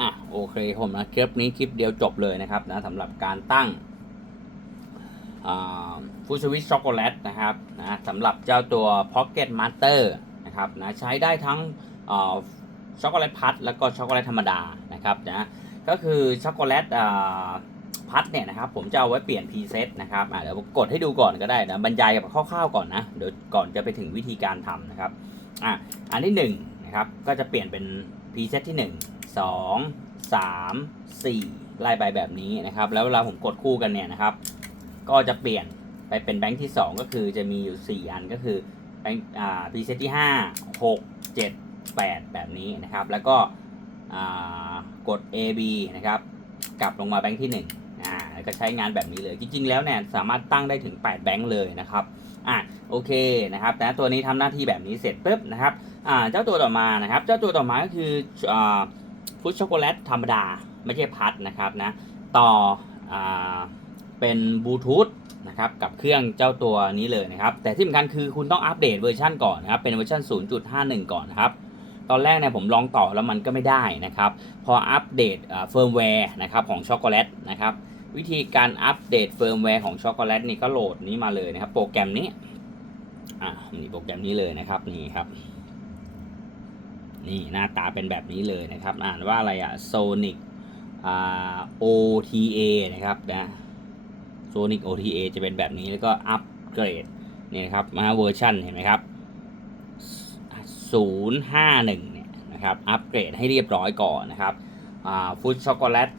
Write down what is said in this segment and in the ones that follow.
อะโอเคผมนะคลิปนี้คลิปเดียวจบเลยนะครับนะสำหรับการตั้งฟูชวิตช็อกโกแลตนะครับนะสำหรับเจ้าตัว Pocket Master นะครับนะใช้ได้ทั้งช็อกโกแลตพัดแล้วก็ช็อกโกแลตธรรมดานะครับนะก็คือช็อกโกแลตพัดเนี่ยนะครับผมจะเอาไว้เปลี่ยนพรีเซตนะครับเดี๋ยวกดให้ดูก่อนก็ได้นะบรรยายแบบคร่าวๆก่อนนะเดี๋ยวก่อนจะไปถึงวิธีการทำนะครับอะอันที่หนึ่งนะครับก็จะเปลี่ยนเป็นพรีเซตที่ห นึ่งสองสามสี่ไล่ไปแบบนี้นะครับ แล้วเวลาผมกดคู่กันเนี่ยนะครับ ก็จะเปลี่ยนไปเป็นแบงค์ที่ 2 ก็คือจะมีอยู่ 4 อันก็คือแบงค์อ่าพรีเซตที่ 5 6 7 8 แบบนี้นะครับ แล้วก็อ่ากด A B นะครับ กลับลงมาแบงค์ที่1อ่าก็ใช้งานแบบนี้เลย จริง ๆ แล้วเนี่ยสามารถตั้งได้ถึง 8 แบงค์เลยนะครับอะโอเคนะครับแต่ตัวนี้ทำหน้าที่แบบนี้เสร็จปุ๊บนะครับอ่าเจ้าตัวต่อมานะครับ เจ้าตัวต่อมาก็คืออ่า ฟุตช็อกโกแลตธรรมดาไม่ใช่พัดนะครับนะต่ออเป็นบลูทูธนะครับกับเครื่องเจ้าตัวนี้เลยนะครับ แต่ที่สำคัญคือคุณต้องอัปเดตเวอร์ชันก่อนนะครับ เป็นเวอร์ชัน 0.51 ก่อนนะครับ ตอนแรกเนี่ยผมลองต่อแล้วมันก็ไม่ได้นะครับ พออัปเดตเฟิร์มแวร์นะครับของช็อกโกแลตนะครับ วิธีการอัปเดตเฟิร์มแวร์ของช็อกโกแลตนี่ก็โหลดนี้มาเลยนะครับ โปรแกรมนี้อ่านี่โปรแกรมนี้เลยนะครับนี่ครับ นี่หน้าตาเป็นแบบนี้เลยนะครับ อ่านว่าอะไรอะ Sonic อ่า OTA นะครับนะ Sonic OTA จะเป็นแบบนี้แล้วก็อัปเกรดนี่นะครับมาเวอร์ชันเห็นไหมครับ 051 เนี่ยนะครับอัปเกรดให้เรียบร้อยก่อนนะครับฟู้ดช็อกโกแลต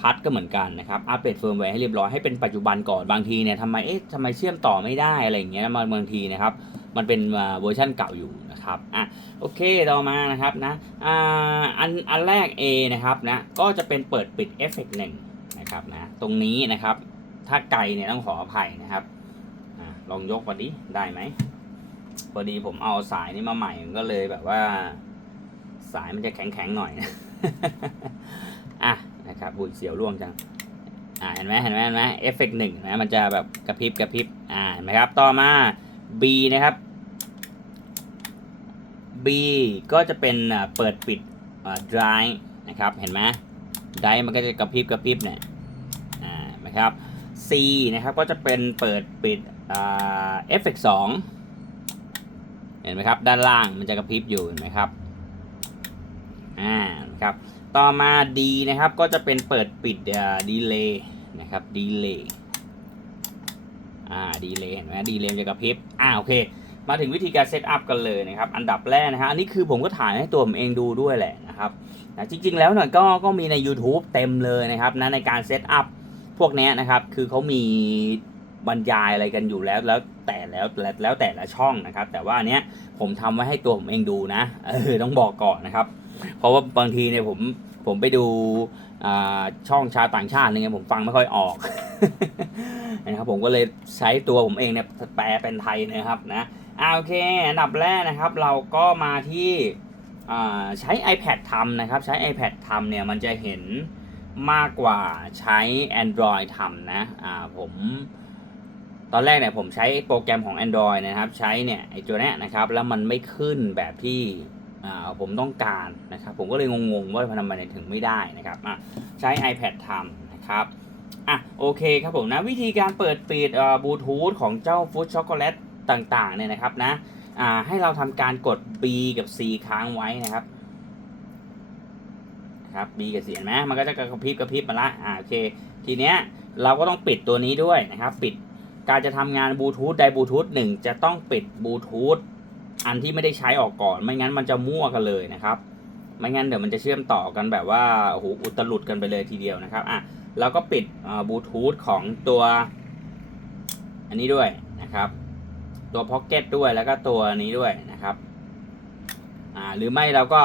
พัดก็เหมือนกันนะครับอัปเดตเฟิร์มแวร์ให้เรียบร้อยให้เป็นปัจจุบันก่อนบางทีเนี่ยทำไมเอ๊ะทำไมเชื่อมต่อไม่ได้อะไรอย่างเงี้ยบางบางทีนะครับ มันเป็นเวอร์ชันเก่าอยู่นะครับอะโอเคต่อมานะครับนะอ่าอันอันแรก A นะครับนะก็จะเป็นเปิดปิดเอฟเฟกต์หนึ่งนะครับนะตรงนี้นะครับ ถ้าไกลเนี่ยต้องขออภัยนะครับอลองยกมาดิได้ไหมพอดีผมเอาสายนี้มาใหม่ก็เลยแบบว่า สายมันจะแข็งๆหน่อยอะนะครับบุยเสียวร่วงจังอ่าเห็นไหมเห็นไหมเห็นไหมเอฟเฟกต์หนึ่งนะมันจะแบบกระพริบกระพริบอ่าเห็นไหมครับ ต่อมา B นะครับ B ก็จะเป็นเปิดปิดอ่า dry นะครับเห็นไหม dry มันก็จะกระพริบกระพริบเนี่ยอ่านะครับ C นะครับก็จะเป็นเปิดปิดเอ่า effect 2เห็นไหมครับ ด้านล่างมันจะกระพริบอยู่เห็นไหมครับอ่านะครับต่อมา D นะครับก็จะเป็นเปิดปิดอ่า delay นะครับ delay อ่า delay เห็นไหม delay มันจะกระพริบอ่าโอเค มาถึงวิธีการเซตอัพกันเลยนะครับ อันดับแรกนะฮะอันนี้คือผมก็ถ่ายให้ตัวผมเองดูด้วยแหละนะครับนะจริง ๆ แล้วเนี่ยก็ก็มีใน YouTube เต็มเลยนะครับนะในการเซตอัพพวกนี้นะครับ คือเขามีบรรยายอะไรกันอยู่แล้วแล้วแต่แล้วแล้วแต่ละช่องนะครับ แต่ว่าอันเนี้ยผมทำไว้ให้ตัวผมเองดูนะเออต้องบอกก่อนนะครับ เพราะว่าบางทีเนี่ยผมผมไปดูช่องชาวต่างชาติอะไรเนี่ยผมฟังไม่ค่อยออก นะครับผมก็เลยใช้ตัวผมเองเนี่ยแปลเป็นไทยนะครับนะอ่าโอเคอันดับแรกนะครับ เราก็มาที่ใช้ iPad ทำนะครับ ใช้ iPad ทำเนี่ยมันจะเห็นมากกว่าใช้ Android ทำนะอ่าผมตอนแรกเนี่ยผมใช้โปรแกรมของ Android นะครับ ใช้เนี่ยไอ้ตัวเนี้ยนะครับ แล้วมันไม่ขึ้นแบบที่ผมต้องการนะครับ ผมก็เลยงงๆว่าทำไมถึงไม่ได้นะครับใช้ iPad ทำนะครับ อะโอเคครับผมนะวิธีการเปิดปิดบลูทูธของเจ้าฟู้ดช็อกโกแลตต่างๆเนี่ยนะครับนะอ่าให้เราทำการกด B กับ C ค้างไว้นะครับครับ B กับ C เห็นไหมมันก็จะกระพริบกระพริบมาละอ่าโอเค ทีเนี้ยเราก็ต้องปิดตัวนี้ด้วยนะครับ ปิดการจะทำงานบลูทูธใดบลูทูธหนึ่งจะต้องปิดบลูทูธอันที่ไม่ได้ใช้ออกก่อน ไม่งั้นมันจะมั่วกันเลยนะครับ ไม่งั้นเดี๋ยวมันจะเชื่อมต่อกันแบบว่าโอ้โหอุตลุดกันไปเลยทีเดียวนะครับอะ แล้วก็ปิดบลูทูธของตัว อันนี้ด้วยนะครับ ตัวพ็อกเก็ตด้วยแล้วก็ตัวนี้ด้วยนะครับหรือไม่เราก็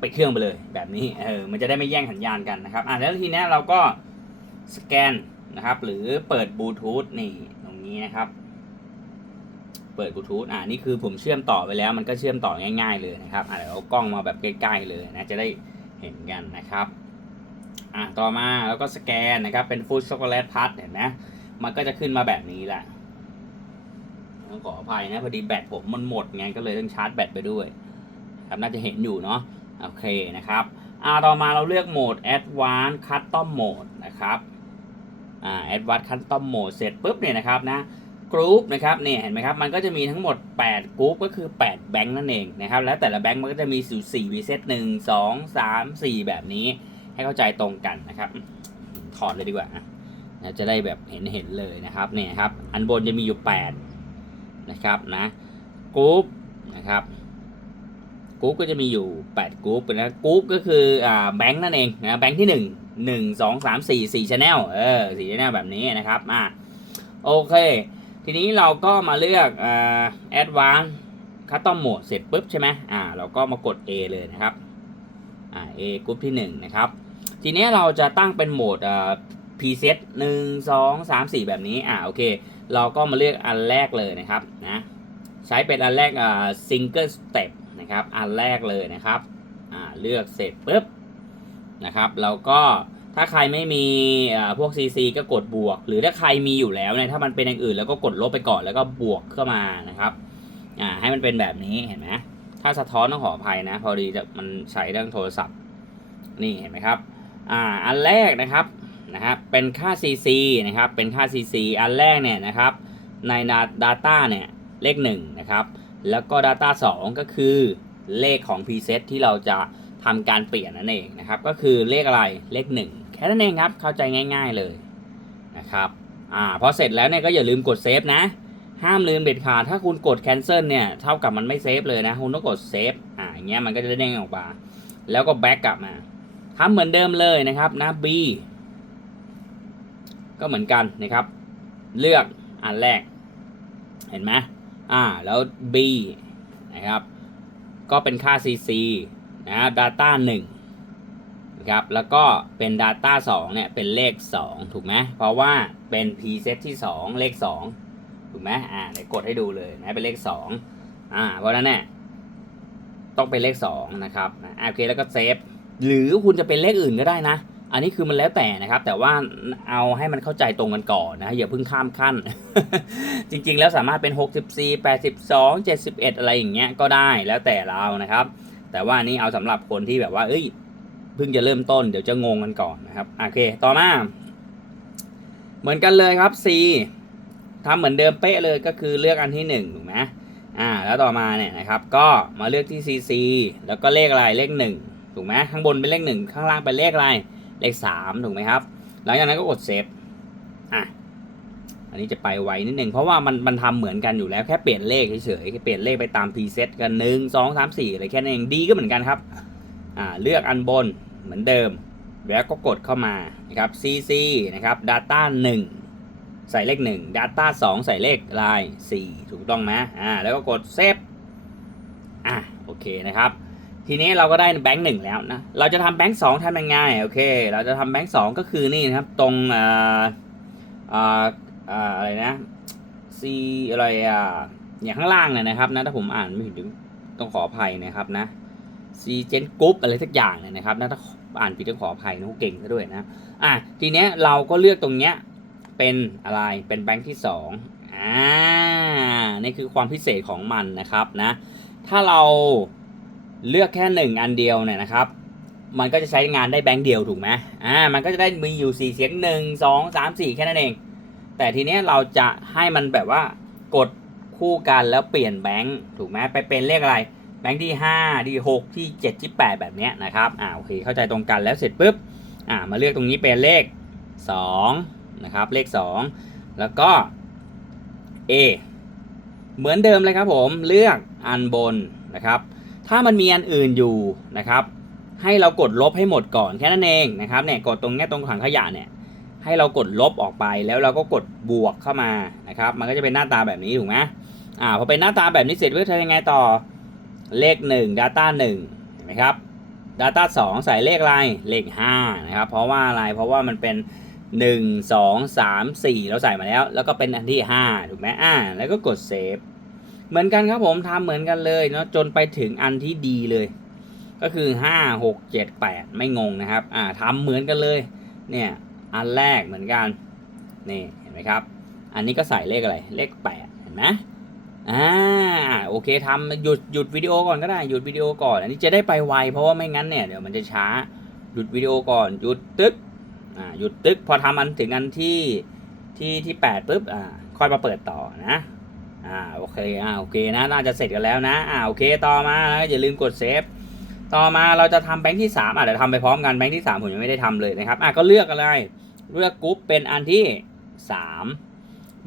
ไปดเครื่องไปเลยแบบนี้เออมันจะได้ไม่แย่งสัญญาณกันนะครับอ่าแล้วทีนี้เราก็สแกนนะครับ หรือเปิดบลูทูธนี่ตรงนี้นะครับ เปิดบลูทูธอ่านี่คือผมเชื่อมต่อไปแล้ว มันก็เชื่อมต่อง่าย ๆ เลยนะครับอ่าเดี๋ยวเอากล้องมาแบบใกล้ๆเลยนะจะได้เห็นกันนะครับ อะต่อมาแล้วก็สแกนนะครับเป็นฟูดช็อกโกแลตพัทเห็นไหมมันก็จะขึ้นมาแบบนี้แหละต้องขออภัยนะพอดีแบตผมมันหมดไงก็เลยต้องชาร์จแบตไปด้วยครับน่าจะเห็นอยู่เนาะโอเคนะครับอ่าต่อมาเราเลือกโหมด Advanced Custom Mode นะครับอ่า Advanced Custom Mode เสร็จปุ๊บเนี่ยนะครับนะกรุ๊ปนะครับเนี่ยเห็นไหมครับมันก็จะมีทั้งหมด8กรุ๊ปก็คือ8แบงค์นั่นเองนะครับแล้วแต่ละแบงค์มันก็จะมีสู่4 reset 1 2 3 4แบบนี้ ให้เข้าใจตรงกันนะครับ ถอดเลยดีกว่านะจะได้แบบเห็นเห็นเลยนะครับเนี่ยครับ อันบนจะมีอยู่ 8 นะครับนะกรุ๊ปนะครับกรุ๊ปก็จะมีอยู่ 8กรุ๊ปนะกรุ๊ปก็คืออ่าแบงค์นั่นเองนะแบงค์ที่ 1 1 2 3 4 4 channel เออ4 channel แบบนี้นะครับอ่าโอเค ทีนี้เราก็มาเลือกอ่า advanced custom mode เสร็จปุ๊บใช่ไหมอ่าเราก็มากด A เลยนะครับอ่า A กรุ๊ปที่ 1 นะครับ ทีนี้เราจะตั้งเป็นโหมดอ่า preset 1 2 3 4แบบนี้อ่าโอเค เราก็มาเลือกอันแรกเลยนะครับนะใช้เป็นอันแรกอ่า single step นะครับอันแรกเลยนะครับอ่าเลือกเสร็จปุ๊บนะครับเราก็ถ้าใครไม่มีอ่าพวก CC ก็กดบวก หรือถ้าใครมีอยู่แล้วเนี่ยถ้ามันเป็นอย่างอื่น แล้วก็กดลบไปก่อนแล้วก็บวกเข้ามานะครับอ่าให้มันเป็นแบบนี้เห็นไหมถ้าสะท้อนต้องขออภัยนะ พอดีจะมันใช้เรื่องโทรศัพท์นี่เห็นไหมครับ อ่าอันแรกนะครับนะครับเป็นค่า CC นะครับเป็นค่า CC อันแรกเนี่ยนะครับใน Data เนี่ยเลข1นะครับแล้วก็ Data 2 ก็คือเลขของ preset ที่เราจะทำการเปลี่ยนนั่นเองนะครับก็คือเลขอะไรเลข 1 แค่นั้นเองครับเข้าใจง่าย ๆเลยนะครับอ่าพอเสร็จแล้วเนี่ยก็อย่าลืมกดเซฟนะห้ามลืมเด็ดขาดถ้าคุณกด cancel เนี่ยเท่ากับมันไม่เซฟเลยนะคุณต้องกดเซฟอ่าอย่างเงี้ยมันก็จะเด้งออกมาแล้วก็ back กลับมา ทำเหมือนเดิมเลยนะครับนะ B ก็เหมือนกันนะครับ เลือกอันแรก เห็นไหมอ่า แล้ว B นะครับ ก็เป็นค่า CC นะ data 1นะครับ แล้วก็เป็น data 2เนี่ย เป็นเลข 2 ถูกไหมเพราะว่าเป็น preset ที่ 2 เลข 2 ถูกไหมอ่าเดี๋ยวกดให้ดูเลยนะ เป็นเลข 2อ่า เพราะฉะนั้นเนี่ย ต้องเป็นเลข 2 นะครับอ่าโอเค แล้วก็เซฟ หรือคุณจะเป็นเลขอื่นก็ได้นะ อันนี้คือมันแล้วแต่นะครับ แต่ว่าเอาให้มันเข้าใจตรงกันก่อนนะอย่าเพิ่งข้ามขั้น จริงๆ แล้วสามารถเป็น 64 82 71 อะไรอย่างเงี้ยก็ได้แล้วแต่เรานะครับ แต่ว่านี้เอาสำหรับคนที่แบบว่า เอ้ยเพิ่งจะเริ่มต้นเดี๋ยวจะงงกันก่อนนะครับโอเค ต่อมา เหมือนกันเลยครับ C ทำเหมือนเดิมเป๊ะเลยก็คือเลือกอันที่1ถูกไหมอ่า แล้วต่อมาเนี่ยนะครับ ก็มาเลือกที่ CC แล้วก็เลขอะไรเลข1 ถูกไหมข้างบนเป็นเลข1ข้างล่างเป็นเลขอะไร เลข3ถูกไหมครับ หลังจากนั้นก็กดเซฟอะอันนี้จะไปไวนิดหนึ่งเพราะว่ามันมันทำเหมือนกันอยู่แล้วแค่เปลี่ยนเลขเฉยๆเปลี่ยนเลขไปตามพรีเซตกันหนึ่งสองสามสี่อะไรแค่นั้นเองดีก็เหมือนกันครับอ่าเลือกอันบนเหมือนเดิม แล้วก็กดเข้ามานะครับ CC นะครับ Data 1 ใส่เลข 1 Data 2 ใส่เลขลาย 4 ถูกต้องไหมอ่าแล้วก็กดเซฟอะโอเคนะครับ ทีนี้เราก็ได้แบงค์หนึ่งแล้วนะ เราจะทำแบงค์สองทำยังไงโอเค เราจะทำแบงค์สองก็คือนี่นะครับ ตรงอ่าอ่าอ่าอะไรนะ C อะไรอ่าอย่างข้างล่างเนี่ยนะครับนะถ้าผมอ่านไม่ถึงต้องขออภัยนะครับนะ C Gen Group อะไรสักอย่างเนี่ยนะครับนะถ้าอ่านผิดต้องขออภัยนะเก่งซะด้วยนะอะทีเนี้ยเราก็เลือกตรงเนี้ยเป็นอะไรเป็นแบงค์ที่สองอ่านี่คือความพิเศษของมันนะครับนะ ถ้าเรา เลือกแค่หนึ่งอันเดียวเนี่ยนะครับ มันก็จะใช้งานได้แบงค์เดียวถูกไหมอ่ามันก็จะได้มีอยู่สี่เสียงหนึ่งสองสามสี่แค่นั้นเอง แต่ทีเนี้ยเราจะให้มันแบบว่ากดคู่กันแล้วเปลี่ยนแบงค์ถูกไหมไปเป็นเลขอะไร แบงค์ที่ห้าที่หกที่เจ็ดที่แปดแบบเนี้ยนะครับอ่าโอเคเข้าใจตรงกันแล้วเสร็จปุ๊บอ่ามาเลือกตรงนี้เป็นเลขสองนะครับเลขสองแล้วก็ A เหมือนเดิมเลยครับผมเลือกอันบนนะครับ ถ้ามันมีอันอื่นอยู่นะครับ ให้เรากดลบให้หมดก่อนแค่นั้นเองนะครับเนี่ยกดตรงนี้ตรงถังขยะเนี่ยให้เรากดลบออกไปแล้วเราก็กดบวกเข้ามานะครับ มันก็จะเป็นหน้าตาแบบนี้ถูกไหมอ่าพอเป็นหน้าตาแบบนี้เสร็จเพื่อทำยังไงต่อเลข 1 Data 1เห็นไหมครับ Data 2 ใส่เลขอะไรเลข5นะครับเพราะว่าอะไรเพราะว่ามันเป็น 1 2 3 4 เราใส่มาแล้ว แล้วก็เป็นอันที่ 5 ถูกไหมอ่า แล้วก็กดเซฟ เหมือนกันครับผมทำเหมือนกันเลยเนาะจนไปถึงอันที่ดีเลย ก็คือ 5 6 7 8 ไม่งงนะครับอ่าทำเหมือนกันเลยเนี่ยอันแรกเหมือนกันนี่เห็นไหมครับ อันนี้ก็ใส่เลขอะไรเลข 8 เห็นไหมอ่าโอเคทำหยุดหยุดวิดีโอก่อนก็ได้หยุดวิดีโอก่อน อันนี้จะได้ไปไวเพราะว่าไม่งั้นเนี่ยเดี๋ยวมันจะช้าหยุดวิดีโอก่อนหยุดตึ๊กอ่าหยุดตึ๊กพอทำอันถึงอันที่ที่ที่แปดปุ๊บอ่าค่อยมาเปิดต่อนะ อ่าโอเคอ่าโอเคนะน่าจะเสร็จกันแล้วนะอ่าโอเคต่อมานะอย่าลืมกดเซฟต่อมาเราจะทำแบงค์ที่สามอะเดี๋ยวทำไปพร้อมกันแบงค์ที่สามผมยังไม่ได้ทำเลยนะครับอะก็เลือกอะไรเลือกกรุ๊ปเป็นอันที่สาม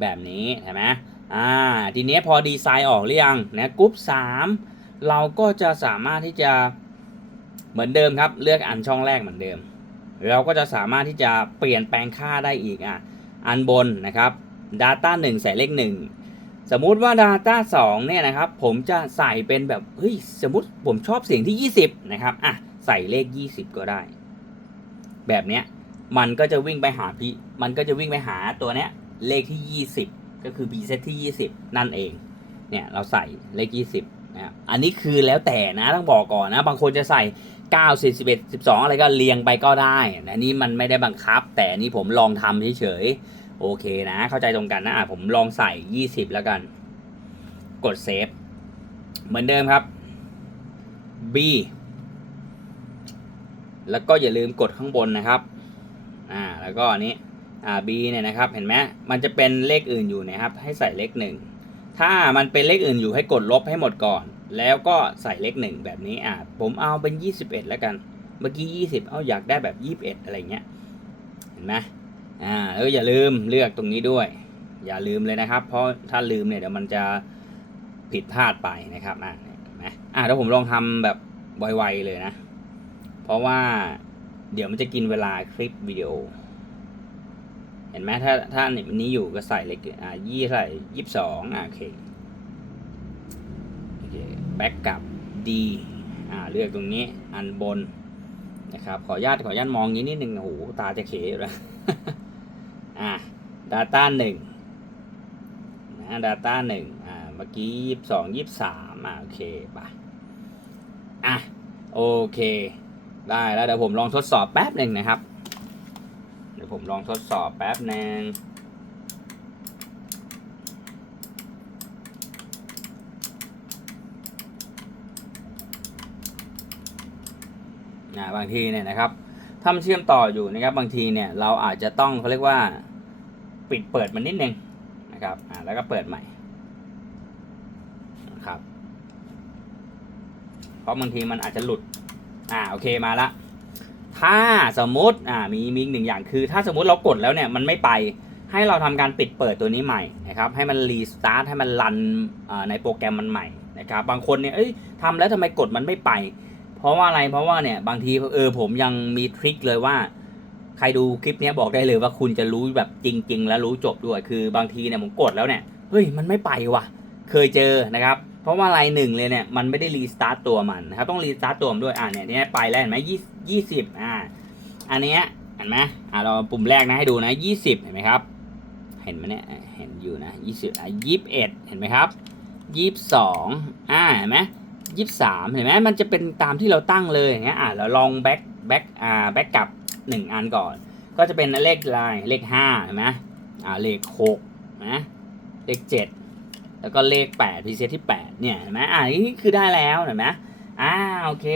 แบบนี้ใช่ไหมอ่าทีนี้พอดีไซน์ออกหรือยังนะกรุ๊ป3เราก็จะสามารถที่จะเหมือนเดิมครับ เลือกอันช่องแรกเหมือนเดิม เราก็จะสามารถที่จะเปลี่ยนแปลงค่าได้อีกอะอันบนนะครับ Data 1ใส่เลข1 สมมุติว่า Data 2เนี่ยนะครับผมจะใส่เป็นแบบเฮ้ยสมมติผมชอบเสียงที่ 20 นะครับอะใส่เลข 20 ก็ได้ แบบเนี้ยมันก็จะวิ่งไปหาพี่มันก็จะวิ่งไปหาตัวเนี้ยเลขที่ 20 ก็คือ B set ที่ 20 นั่นเองเนี่ยเราใส่เลข 20นะครับอันนี้คือแล้วแต่นะต้องบอกก่อนนะ บางคนจะใส่9 1 11 12 อะไรก็เรียงไปก็ได้นะนี่มันไม่ได้บังคับ แต่นี่ผมลองทำเฉยๆ โอเคนะ เข้าใจตรงกันนะอะผมลองใส่ 20 แล้วกัน กดเซฟ เหมือนเดิมครับ B แล้วก็อย่าลืมกดข้างบนนะครับ อ่า แล้วก็อันนี้ อ่า B เนี่ยนะครับ เห็นไหมมันจะเป็นเลขอื่นอยู่นะครับ ให้ใส่เลขหนึ่ง ถ้ามันเป็นเลขอื่นอยู่ให้กดลบให้หมดก่อน แล้วก็ใส่เลขหนึ่งแบบนี้ อ่า ผมเอาเป็น 21 แล้วกัน เมื่อกี้ 20 เอาอยากได้แบบ 21 อะไรเงี้ย เห็นไหม อ่าแล้วอย่าลืมเลือกตรงนี้ด้วย อย่าลืมเลยนะครับ เพราะถ้าลืมเนี่ยเดี๋ยวมันจะผิดพลาดไปนะครับอ่านไหมอ่าเดี๋ยวผมลองทำแบบไวๆเลยนะ เพราะว่าเดี๋ยวมันจะกินเวลาคลิปวิดีโอ เห็นไหมถ้าถ้าอันนี้อยู่ก็ใส่เลขอ่ายี่ใส่ยี่สิบสองอ่าโอเคโอเคแบ็กกับ D อ่าเลือกตรงนี้อันบนนะครับขออนุญาตขออนุญาตมองนี้นิดนึงโอ้โหตาจะเขอยู่แล้ว อ่า Data หนึ่งนะ Data หนึ่งอ่าเมื่อกี้ยี่สิบสองยี่สิบสามอ่าโอเคไปอะ โอเค ได้แล้วเดี๋ยวผมลองทดสอบแป๊บหนึ่งนะครับ เดี๋ยวผมลองทดสอบแป๊บหนึ่งนะบางทีเนี่ยนะครับถ้ามันเชื่อมต่ออยู่นะครับบางทีเนี่ยเราอาจจะต้องเขาเรียกว่า ปิดเปิดมันนิดนึงนะครับอ่าแล้วก็เปิดใหม่นะครับเพราะบางทีมันอาจจะหลุดอ่าโอเคมาละถ้าสมมติอ่ามีมีอีกหนึ่งอย่างคือ ถ้าสมมติเรากดแล้วเนี่ยมันไม่ไปให้เราทำการปิดเปิดตัวนี้ใหม่นะครับให้มันรีสตาร์ทให้มันรันในโปรแกรมมันใหม่นะครับบางคนเนี่ยเอ้ยทำแล้วทำไมกดมันไม่ไป เพราะว่าอะไรเพราะว่าเนี่ยบางทีเออผมยังมีทริคเลยว่า ใครดูคลิปนี้บอกได้เลยว่าคุณจะรู้แบบจริง ๆ แล้วรู้จบด้วย คือบางทีเนี่ยผมกดแล้วเนี่ยเฮ้ยมันไม่ไปว่ะ เคยเจอนะครับ เพราะว่าอะไรหนึ่งเลยเนี่ยมันไม่ได้รีสตาร์ตตัวมันนะครับต้องรีสตาร์ตตัวมันด้วยอ่าเนี่ยเนี่ยไปแล้วเห็นไหมยี่ยี่สิบอ่าอันเนี้ยเห็นไหมอ่าเราปุ่มแรกนะให้ดูนะยี่สิบเห็นไหมครับ เห็นไหมเนี่ยเห็นอยู่นะยี่สิบอะยี่สิบเอ็ดเห็นไหมครับยี่สิบสองอ่าเห็นไหมยี่สิบสามเห็นไหมมันจะเป็นตามที่เราตั้งเลยอย่างเงี้ยอ่าเราลองแบ็คแบ็คอ่าแบ็คกลับ หนึ่งอันก่อน ก็จะเป็นเลขอะไรเลขห้าเห็นไหมอ่าเลขหกนะเลขเจ็ดแล้วก็เลข8พีเซที่ 8 เนี่ยเห็นไหมอ่านี่คือได้แล้วเห็นไหมอ่าโอเค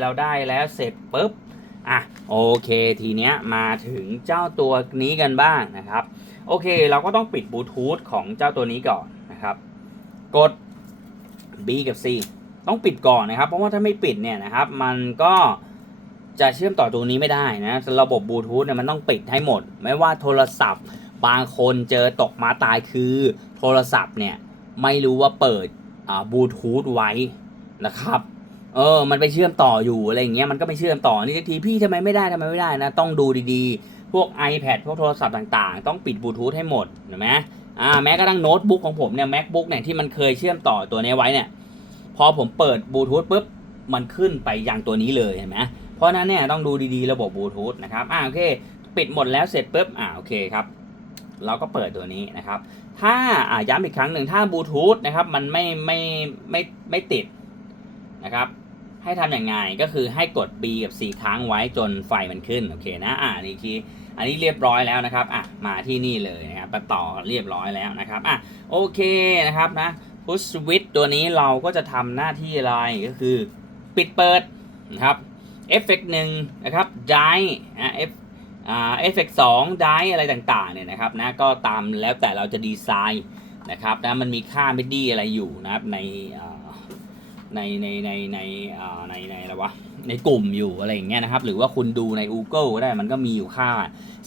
เราได้แล้วเสร็จปุ๊บอะโอเคทีเนี้ยมาถึงเจ้าตัวนี้กันบ้างนะครับ โอเคเราก็ต้องปิดบลูทูธของเจ้าตัวนี้ก่อนนะครับ กด B กับ C ต้องปิดก่อนนะครับ เพราะว่าถ้าไม่ปิดเนี่ยนะครับ มันก็ จะเชื่อมต่อตัวนี้ไม่ได้นะระบบบลูทูธเนี่ยมันต้องปิดให้หมด ไม่ว่าโทรศัพท์ บางคนเจอตกมาตายคือ โทรศัพท์เนี่ยไม่รู้ว่าเปิดบลูทูธไว้นะครับเออ มันไปเชื่อมต่ออยู่อะไรอย่างเงี้ย มันก็ไม่เชื่อมต่อ นี่ทีพี่ทำไมไม่ได้ทำไมไม่ได้นะ ต้องดูดีๆ พวก iPad พวกโทรศัพท์ต่างๆ ต้องปิดบลูทูธให้หมดเห็นไหมอ่า แม้กระทั่งโน้ตบุ๊กของผมเนี่ย macbook เนี่ย ที่มันเคยเชื่อมต่อตัวนี้ไว้เนี่ย พอผมเปิดบลูทูธปุ๊บ มันขึ้นไปยังตัวนี้เลยเห็นไหม ราะนั้นเนี่ยต้องดูดีๆระบบบลูทูธนะครับอ่าโอเค ปิดหมดแล้วเสร็จปุ๊บอ่าโอเคครับเราก็เปิดตัวนี้นะครับ ถ้าอ่าย้ำอีกครั้งหนึ่งถ้าบลูทูธนะครับมันไม่ไม่ไม่ไม่ติดนะครับให้ทำอย่างไงก็คือให้กด B กับ C ค้างไว้จนไฟมันขึ้นโอเคนะอ่านี่คืออันนี้เรียบร้อยแล้วนะครับอะมาที่นี่เลยนะครับไปต่อเรียบร้อยแล้วนะครับอะโอเคนะครับนะ push switch ตัวนี้เราก็จะทำหน้าที่อะไรก็คือ ปิดเปิดนะครับ เอฟเฟกหนึ่งนะครับ die อะ F อ่าเอฟเฟกสองได้อะไรต่างๆเนี่ยนะครับนะก็ตามแล้วแต่เราจะดีไซน์นะครับนะมันมีค่าไมิดีอะไรอยู่นะครับในในในในในในในอะไรวะในกลุ่มอยู่อะไรอย่างเงี้ยนะครับ หรือว่าคุณดูใน Google ก็ได้มันก็มีอยู่ค่า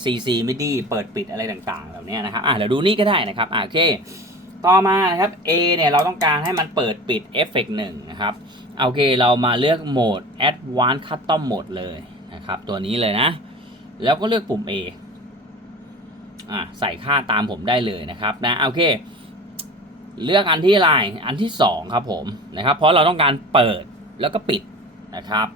CC MIDI เปิดปิดอะไรต่างๆเหล่านี้นะครับอะเดี๋ยวดูนี่ก็ได้นะครับอะโอเค ต่อมานะครับ A เนี่ยเราต้องการให้มันเปิดปิดเอฟเฟกต์หนึ่งนะครับโอเคเรามาเลือกโหมด Advanced Custom Mode เลยนะครับ ตัวนี้เลยนะ แล้วก็เลือกปุ่ม A อะใส่ค่าตามผมได้เลยนะครับนะโอเค เลือกอันที่อะไรอันที่ 2 ครับผมนะครับ เพราะเราต้องการเปิดแล้วก็ปิดนะครับ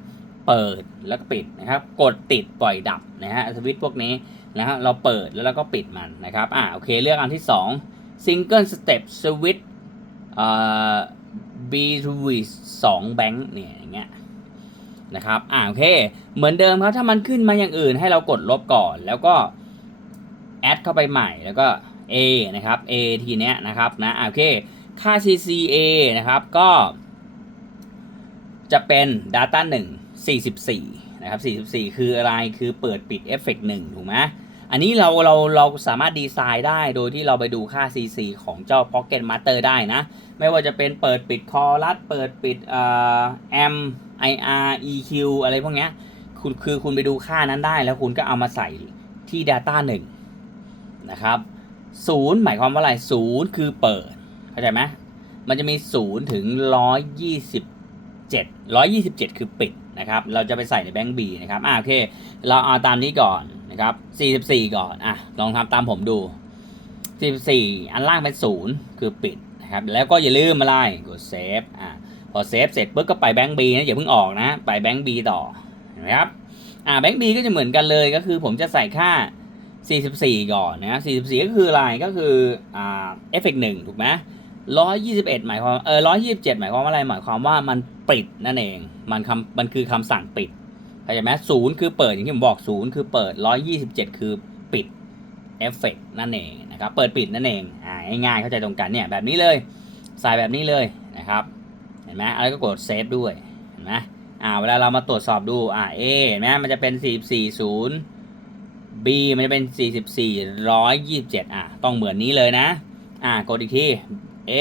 เปิดแล้วก็ปิดนะครับ กดติดปล่อยดับนะฮะสวิตช์พวกนี้นะฮะเราเปิดแล้วเราก็ปิดมันนะครับอ่าโอเค เลือกอันที่ 2 Single Step Switch เอ่อ B to V 2 Bank เนี่ยอย่างเงี้ยนะครับอ่าโอเค เหมือนเดิมครับ ถ้ามันขึ้นมาอย่างอื่นให้เรากดลบก่อน แล้วก็แอดเข้าไปใหม่แล้วก็ A นะครับ A ทีเนี้ยนะครับนะอ่าโอเค ค่า CCA นะครับก็จะเป็น Data 1 44 นะครับ 44 คืออะไรคือเปิดปิดเอฟเฟกต์1ถูกไหม อันนี้เราเราเราสามารถดีไซน์ได้โดยที่เราไปดูค่า CC ของเจ้า Pocket Master ได้นะ ไม่ว่าจะเป็นเปิดปิดคอรัสเปิดปิดเอ่อ M IR EQ อะไรพวกเนี้ยคุณคือคุณไปดูค่านั้นได้แล้วคุณก็เอามาใส่ที่ Data 1 นะครับศูนย์หมายความว่าอะไรศูนย์คือเปิด เข้าใจไหมมันจะมีศูนย์ถึงร้อยยี่สิบเจ็ดร้อยยี่สิบเจ็ดคือปิดนะครับ เราจะไปใส่ในแบงก์บีนะครับ อ่าโอเค เราเอาตามนี้ก่อน ครับสี่สิบสี่ก่อน อะ ลองทำตามผมดูสี่สิบสี่อันล่างเป็นศูนย์คือปิดนะครับ แล้วก็อย่าลืมอะไร กดเซฟ อะ พอเซฟเสร็จปุ๊บก็ไปแบงก์บีนะอย่าเพิ่งออกนะ ไปแบงก์บีต่อ เห็นไหมครับ อ่าแบงก์บีก็จะเหมือนกันเลย ก็คือผมจะใส่ค่า 44 ก่อนนะ44 ก็คืออะไร ก็คือ อ่า เอฟเฟกต์หนึ่งถูกไหม121หมายความเออ127หมายความว่าอะไรหมายความว่ามันปิดนั่นเอง มันคำมันคือคำสั่งปิด เข้าใจไหมศูนย์คือเปิดอย่างที่ผมบอกศูนย์คือเปิด 127 คือปิดเอฟเฟกนั่นเองนะครับเปิดปิดนั่นเองอ่าง่ายๆเข้าใจตรงกันเนี่ยแบบนี้เลยใส่แบบนี้เลยนะครับเห็นไหมแล้วก็กดเซฟด้วยเห็นไหมอ่าเวลาเรามาตรวจสอบดูอ่า A เห็นไหมมันจะเป็น 44 0 B มันจะเป็น 44 127อะต้องเหมือนนี้เลยนะอะกดอีกที A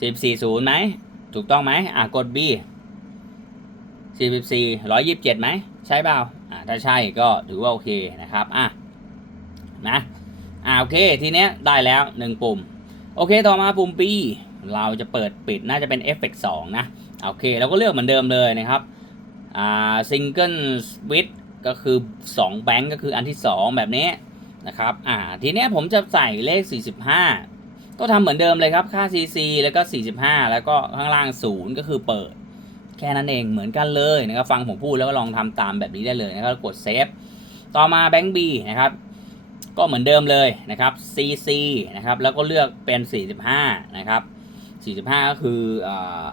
44 0ไหมถูกต้องไหมอะกด B 44 127ไหมใช่เปล่าอะถ้าใช่ก็ถือว่าโอเคนะครับอะนะอะโอเคทีเนี้ยได้แล้ว1ปุ่ม โอเคต่อมาปุ่ม B เราจะเปิดปิดน่าจะเป็น Effect 2นะโอเคเราก็เลือกเหมือนเดิมเลยนะครับอ่า Single Switch ก็คือ2แบงก์ก็คืออันที่ 2 แบบนี้นะครับอ่าทีเนี้ยผมจะใส่เลข 45 ก็ทำเหมือนเดิมเลยครับค่า CC แล้วก็ 45 แล้วก็ข้างล่าง 0 ก็คือเปิด แค่นั้นเองเหมือนกันเลยนะครับฟังผมพูดแล้วก็ลองทำตามแบบนี้ได้เลยนะครับกดเซฟต่อมาแบงก์ B นะครับก็เหมือนเดิมเลยนะครับ CC นะครับแล้วก็เลือกเป็น 45 นะครับ 45 ก็คืออ่า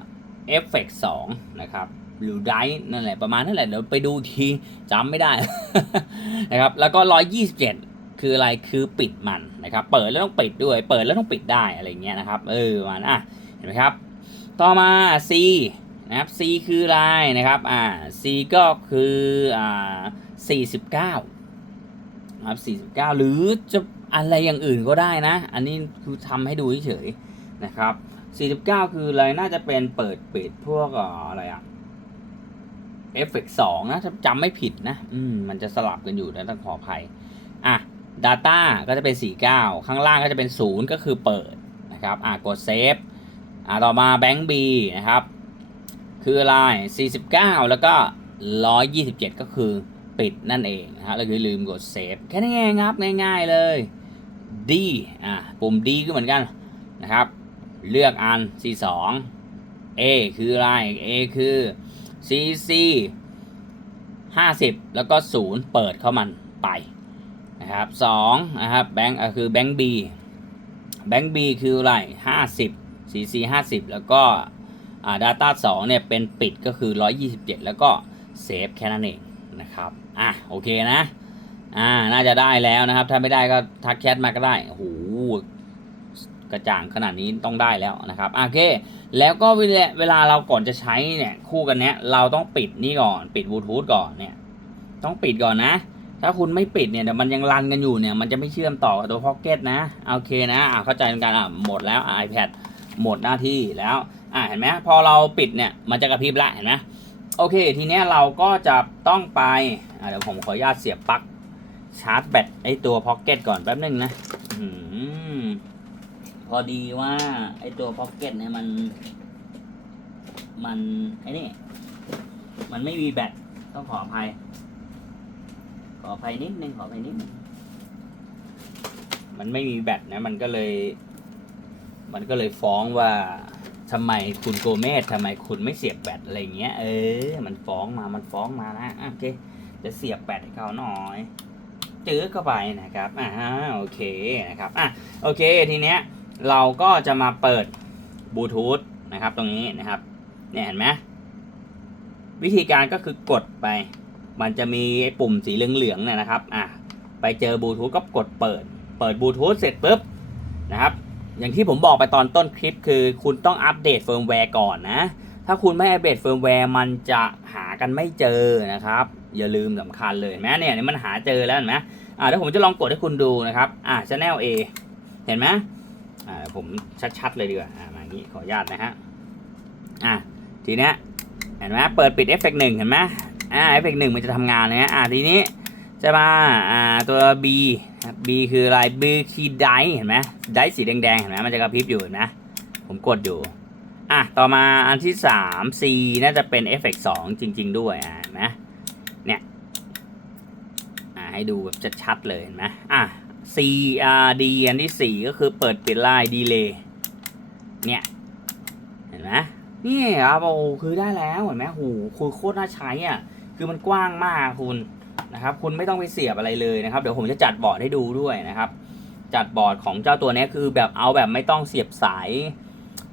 เอฟเฟกต์2นะครับหรือไดนั่นแหละประมาณนั่นแหละเดี๋ยวไปดูทีจำไม่ได้นะครับแล้วก็ 127 คืออะไรคือปิดมันนะครับเปิดแล้วต้องปิดด้วย เปิดแล้วต้องปิดได้อะไรเงี้ยนะครับเออมันอะเห็นไหมครับ ต่อมา C นะครับ C คืออะไรนะครับอ่า C ก็คืออ่า49นะครับ49 หรือจะอะไรอย่างอื่นก็ได้นะ อันนี้คือทำให้ดูเฉยๆนะครับ49 คืออะไรน่าจะเป็นเปิดปิดพวกออะไรอะเอฟเฟกสองนะจำไม่ผิดนะ อืมมันจะสลับกันอยู่นะต้องขออภัย อะ Data ก็จะเป็น 49 ข้างล่างก็จะเป็น 0 ก็คือเปิดนะครับ อะ กดเซฟอะต่อมา Bank B นะครับ คืออะไร 49 แล้วก็ 127 ก็คือปิดนั่นเองนะฮะแล้วก็อย่าลืมกดเซฟแค่นี้เองครับง่ายๆเลย D อะปุ่ม D ก็เหมือนกันนะครับ เลือกอัน C2 A คืออะไร A คือ CC 50 แล้วก็ 0 เปิดเข้ามันไปนะครับ2นะครับแบงค์คือแบงค์ B แบงค์ B คืออะไร 50 CC 50 แล้วก็ อ่า Data 2เนี่ยเป็นปิดก็คือ 127 แล้วก็เซฟแค่นั้นเองนะครับอะโอเคนะอ่าน่าจะได้แล้วนะครับ ถ้าไม่ได้ก็ทักแชทมาก็ได้โอ้โหกระจ่างขนาดนี้ต้องได้แล้วนะครับโอเค แล้วก็เวลาเวลาเราก่อนจะใช้เนี่ยคู่กันเนี้ยเราต้องปิดนี่ก่อนปิดบลูทูธก่อนเนี่ยต้องปิดก่อนนะ ถ้าคุณไม่ปิดเนี่ยเดี๋ยวมันยังรันกันอยู่เนี่ยมันจะไม่เชื่อมต่อกับตัวพ็อกเก็ตนะโอเคนะอะเข้าใจเหมือนกันอะหมดแล้วอะ iPad หมดหน้าที่แล้ว อะเห็นไหมพอเราปิดเนี่ยมันจะกระพริบละเห็นไหมโอเค ทีเนี้ยเราก็จะต้องไปเดี๋ยวผมขออนุญาตเสียบปลั๊กชาร์จแบตไอตัวพ็อกเก็ตก่อนแป๊บนึงนะอพอดีว่าไอตัวพ็อกเก็ตเนี่ยมัน มันไอ้นี่มันไม่มีแบตต้องขออภัย ขออภัยนิดนึงขออภัยนิดนึงมันไม่มีแบตนะ มันก็เลย มันก็เลยฟ้องว่า ทำไมคุณโกเมสทำไมคุณไม่เสียบแบตอะไรเงี้ย เออ มันฟ้องมา มันฟ้องมานะ โอเค จะเสียบแบตให้เขาหน่อย จื้อเข้าไปนะครับ อ่าโอเคนะครับ อะ โอเค ทีเนี้ย เราก็จะมาเปิดบลูทูธนะครับ ตรงนี้นะครับ เนี่ยเห็นไหมวิธีการก็คือกดไป มันจะมีปุ่มสีเหลืองๆเนี่ยนะครับ อะ ไปเจอบลูทูธก็กดเปิด เปิดบลูทูธเสร็จปุ๊บนะครับ อย่างที่ผมบอกไปตอนต้นคลิปคือคุณต้องอัปเดตเฟิร์มแวร์ก่อนนะ ถ้าคุณไม่อัปเดตเฟิร์มแวร์มันจะหากันไม่เจอนะครับ อย่าลืมสำคัญเลยเห็นไหมเนี่ยมันหาเจอแล้วเห็นไหมอ่าเดี๋ยวผมจะลองกดให้คุณดูนะครับ อ่า channel A เห็นไหมอ่าผมชัดๆเลยดีกว่าอ่ามาอย่างนี้ขออนุญาตนะฮะอะทีเนี้ยเห็นไหมเปิดปิดเอฟเฟกหนึ่งเห็นไหมอ่าเอฟเฟกหนึ่งมันจะทำงานนะอ่าทีนี้จะมาอ่าตัว B B คืออะไร B คีย์ไดเห็นไหมไดสีแดงๆเห็นไหมมันจะกระพริบอยู่เห็นไหมผมกดอยู่อะต่อมาอันที่ 3 C น่าจะเป็นเอฟเฟกสองจริง ๆ ด้วยอ่าเห็นไหมเนี่ยอ่าให้ดูแบบชัดๆเลยเห็นไหมอะ C R D อันที่ 4 ก็คือเปิดปิดไลน์ดีเลย์เนี่ยเห็นไหมนี่ครับโอ้คือได้แล้วเห็นไหมโหคือโคตรน่าใช้อะคือมันกว้างมากคุณ นะครับ คุณไม่ต้องไปเสียบอะไรเลยนะครับ เดี๋ยวผมจะจัดบอร์ดให้ดูด้วยนะครับ จัดบอร์ดของเจ้าตัวนี้คือแบบเอาแบบไม่ต้องเสียบสาย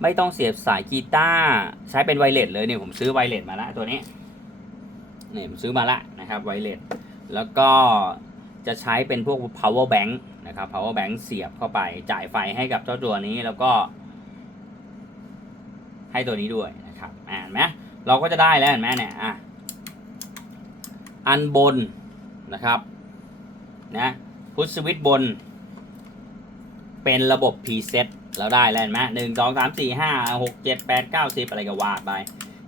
ไม่ต้องเสียบสายกีตาร์ใช้เป็นไวเลสเลยเนี่ยผมซื้อไวเลสมาละตัวนี้นี่ผมซื้อมาละนะครับไวเลสแล้วก็จะใช้เป็นพวก power bank นะครับ power bank เสียบเข้าไปจ่ายไฟให้กับเจ้าตัวนี้แล้วก็ให้ตัวนี้ด้วยนะครับอ่าเห็นไหมเราก็จะได้แล้วเห็นไหมเนี่ยอะอันบน นะครับนะพุทสวิตบน เป็นระบบพรีเซตเราได้แล้วเห็นไหมหนึ่งสองสามสี่ห้าหกเจ็ดแปดเก้าสิบอะไรก็ว่าไป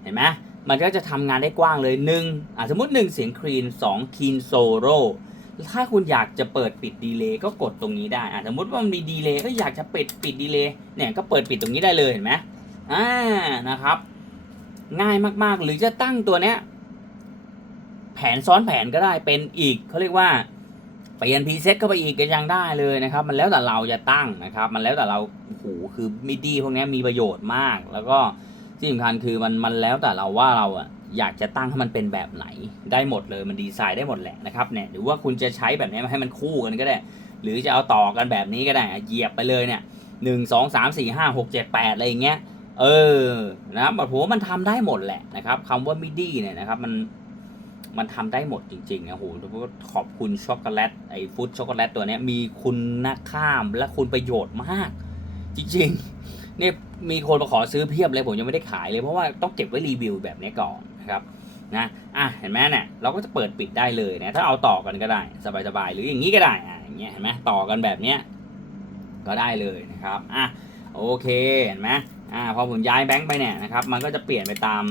เห็นไหมมันก็จะทำงานได้กว้างเลยหนึ่งสมมติหนึ่งเสียงคลีนสองคลีนโซโล่ถ้าคุณอยากจะเปิดปิดดีเลย์ก็กดตรงนี้ได้อะสมมติว่ามันมีดีเลย์ก็อยากจะปิดปิดดีเลย์เนี่ยก็เปิดปิดตรงนี้ได้เลยเห็นไหมอ่านะครับ ง่ายมากๆ หรือจะตั้งตัวเนี้ย แผนซ้อนแผนก็ได้เป็นอีกเขาเรียกว่าเปลี่ยนพรีเซ็ตเข้าไปอีกก็ยังได้เลยนะครับ มันแล้วแต่เราจะตั้งนะครับ มันแล้วแต่เราโอ้โหคือมิดี้พวกนี้มีประโยชน์มาก แล้วก็ที่สำคัญคือมันมันแล้วแต่เราว่าเราอะอยากจะตั้งให้มันเป็นแบบไหนได้หมดเลยมันดีไซน์ได้หมดแหละนะครับเนี่ยหรือว่าคุณจะใช้แบบนี้ให้มันคู่กันก็ได้ หรือจะเอาต่อกันแบบนี้ก็ได้เหยียบไปเลยเนี่ยหนึ่งสองสามสี่ห้าหกเจ็ดแปดอะไรอย่างเงี้ยเออนะครับผมว่ามันทำได้หมดแหละนะครับคำว่ามิดี้เนี่ยนะครับมัน มันทำได้หมดจริงๆนะโหขอบคุณช็อกโกแลตไอ้ฟุตช็อกโกแลตตัวนี้มีคุณนักข้ามและคุณประโยชน์มาก จริงๆเนี่ยมีคนมาขอซื้อเพียบเลยผมยังไม่ได้ขายเลยเพราะว่าต้องเก็บไว้รีวิวแบบนี้ก่อนนะครับนะอะเห็นไหมเนี่ยเราก็จะเปิดปิดได้เลยนะถ้าเอาต่อกันก็ได้สบายๆหรืออย่างนี้ก็ได้อะอย่างเงี้ยเห็นไหมต่อกันแบบเนี้ยก็ได้เลยนะครับอะโอเคเห็นไหมอ่าพอผมย้ายแบงค์ไปเนี่ยนะครับมันก็จะเปลี่ยนไปตาม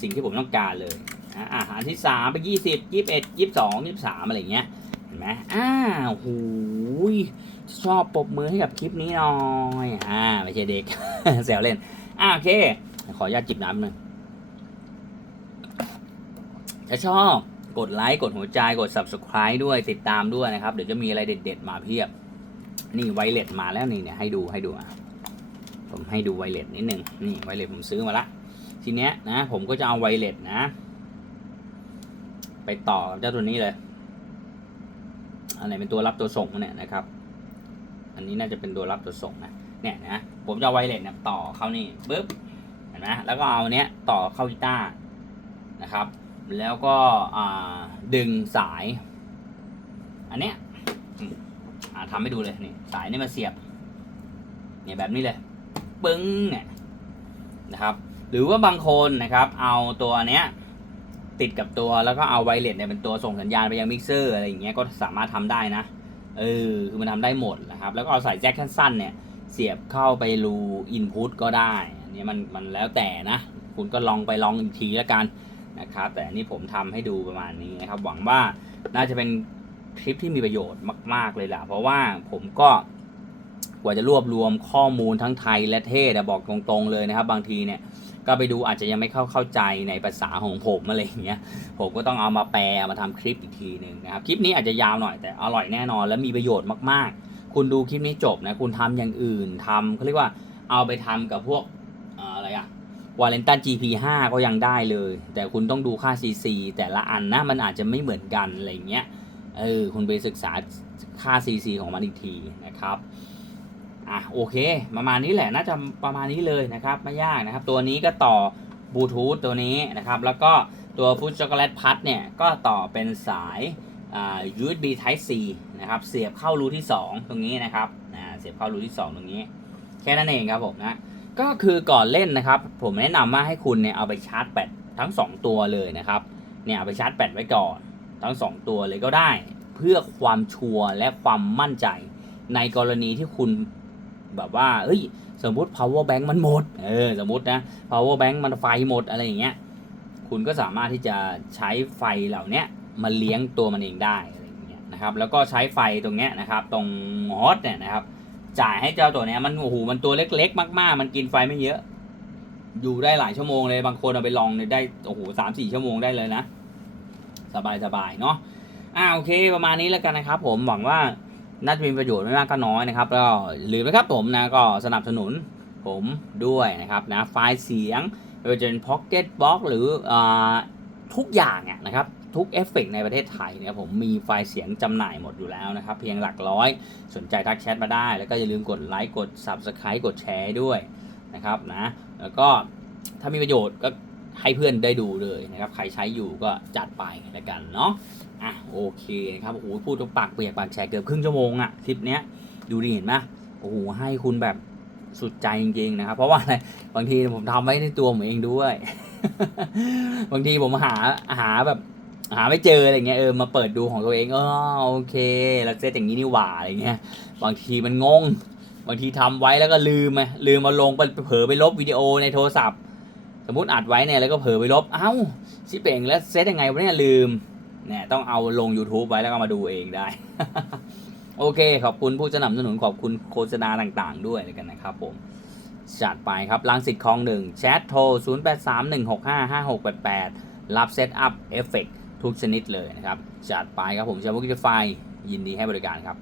สิ่งที่ผมต้องการเลย อาอันที่สามไปยี่สิบยี่สิบเอ็ดยี่สิบสองยี่สิบสามอะไรเงี้ยเห็นไหมอ้าวหูยชอบปรบมือให้กับคลิปนี้หน่อยอ่าไม่ใช่เด็กแซวเล่นอ่าโอเค ขออนุญาตจิบน้ำหนึ่งถ้าชอบกดไลค์กดหัวใจกด subscribe ด้วยติดตามด้วยนะครับ เดี๋ยวจะมีอะไรเด็ด ๆ มาเพียบ นี่ไวเลสมาแล้วนี่เนี่ยให้ดูให้ดูอะผมให้ดูไวเลสนิดหนึ่งนี่ไวเลสผมซื้อมาละทีเนี้ยนะผมก็จะเอาไวเลสนะ ไปต่อกับเจ้าตัวนี้เลย อันไหนเป็นตัวรับตัวส่งเนี่ยนะครับ อันนี้น่าจะเป็นตัวรับตัวส่งนะ เนี่ยนะ ผมจะไวเลสเนี่ยต่อเข้านี่ปึ๊บ เห็นไหมแล้วก็เอาเนี้ยต่อเข้ากีตาร์นะครับ แล้วก็ดึงสาย อันเนี้ยทำให้ดูเลยนี่สายนี่มาเสียบ เนี่ยแบบนี้เลย ปึ้งเนี่ยนะครับ หรือว่าบางคนนะครับ เอาตัวเนี้ย ติดกับตัวแล้วก็เอาไวเลสเนี่ยเป็นตัวส่งสัญญาณไปยังมิกเซอร์อะไรอย่างเงี้ยก็สามารถทำได้นะเออคือมันทำได้หมดนะครับ แล้วก็เอาสายแจ็คสั้นๆเนี่ยเสียบเข้าไปรูอินพุตก็ได้อันนี้มันมันแล้วแต่นะ คุณก็ลองไปลองอีกทีแล้วกันนะครับแต่นี่ผมทำให้ดูประมาณนี้นะครับ หวังว่าน่าจะเป็นคลิปที่มีประโยชน์มาก ๆ เลยล่ะ เพราะว่าผมก็กว่าจะรวบรวมข้อมูลทั้งไทยและเทศบอกตรงๆเลยนะครับ บางทีเนี่ย ก็ไปดูอาจจะยังไม่เข้าเข้าใจในภาษาของผมอะไรอย่างเงี้ยผมก็ต้องเอามาแปลมาทำคลิปอีกทีหนึ่งนะครับคลิปนี้อาจจะยาวหน่อยแต่อร่อยแน่นอน และมีประโยชน์มากๆ คุณดูคลิปนี้จบนะคุณทำอย่างอื่นทำเขาเรียกว่าเอาไปทำกับพวกอะไรอะวาเลนตัน GP5 ก็ยังได้เลย แต่คุณต้องดูค่า CC แต่ละอันนะมันอาจจะไม่เหมือนกันอะไรเงี้ยเออคุณไปศึกษาค่า CC ของมันอีกทีนะครับ อะโอเค ประมาณนี้แหละน่าจะประมาณนี้เลยนะครับไม่ยากนะครับ ตัวนี้ก็ต่อบลูทูธตัวนี้นะครับ แล้วก็ตัวฟูดช็อกโกแลตพัดเนี่ยก็ต่อเป็นสายอ่า USB Type C นะครับ เสียบเข้ารูที่ 2 ตรงนี้นะครับอ่าเสียบเข้ารูที่ 2 ตรงนี้ แค่นั้นเองครับผมนะก็คือก่อนเล่นนะครับ ผมแนะนำว่าให้คุณเนี่ยเอาไปชาร์จแบตทั้ง 2 ตัวเลยนะครับเนี่ยเอาไปชาร์จแบตไว้ก่อนทั้ง 2 ตัวเลยก็ได้ เพื่อความชัวร์และความมั่นใจในกรณีที่คุณ แบบว่าเอ้ย สมมติ power bank มันหมด เออ สมมตินะ power bank มันไฟหมดอะไรอย่างเงี้ย คุณก็สามารถที่จะใช้ไฟเหล่านี้มาเลี้ยงตัวมันเองได้อะไรอย่างเงี้ยนะครับ แล้วก็ใช้ไฟตรงเนี้ยนะครับ ตรงฮอตเนี่ยนะครับ จ่ายให้เจ้าตัวเนี้ยมันโอ้โหมันตัวเล็กๆ มาก ๆ มันกินไฟไม่เยอะ อยู่ได้หลายชั่วโมงเลย บางคนเอาไปลองเนี่ยได้โอ้โหสามสี่ชั่วโมงได้เลยนะ สบายๆเนาะอ่าโอเคประมาณนี้แล้วกันนะครับ ผมหวังว่า น่าจะมีประโยชน์ไม่มากก็น้อยนะครับก็หรือนะครับผมนะก็สนับสนุนผมด้วยนะครับนะไฟล์เสียงไม่ว่าจะเป็น Pocket Box หรืออทุกอย่างนะครับทุกเอฟเฟกในประเทศไทยเนี่ยผมมีไฟล์เสียงจำหน่ายหมดอยู่แล้วนะครับ เพียงหลักร้อย สนใจทักแชทมาได้ แล้วก็อย่าลืมกดไลค์กด Subscribe กดแชร์ด้วยนะครับนะแล้วก็ถ้ามีประโยชน์ก็ ให้เพื่อนได้ดูเลยนะครับ ใครใช้อยู่ก็จัดไปแล้วกันเนาะอะโอเคนะครับโอ้โหพูดจนปากเปียกปากแฉะเกือบครึ่งชั่วโมงอะคลิปเนี้ยดูดิเห็นไหมโอ้โหให้คุณแบบสุดใจจริงๆนะครับ เพราะว่าอะไรบางทีผมทำไว้ในตัวผมเองด้วย บางทีผมหาหาแบบหาไม่เจออะไรเงี้ยเออมาเปิดดูของตัวเองเออโอเคแล้วเซตอย่างนี้นี่หว่าอะไรเงี้ยบางทีมันงง บางทีทำไว้แล้วก็ลืมไงลืมมาลงไปเผลอไปลบวิดีโอในโทรศัพท์ สมมติอัดไว้เนี่ยแล้วก็เผลอไปลบ เอ้าชิเป่งแล้วเซตยังไงวะเนี่ยลืมเนี่ยต้องเอาลง YouTube ไว้แล้วก็มาดูเองได้ โอเค ขอบคุณผู้สนับสนุนขอบคุณโฆษณาต่างๆ ด้วยแล้วกันนะครับผมจัดไปครับลังสิตคลองหนึ่งแชทโทร 0831655688 รับเซตอัพเอฟเฟกทุกชนิดเลยนะครับจัดไปครับผมชาวุฒิจไฟยินดีให้บริการครับ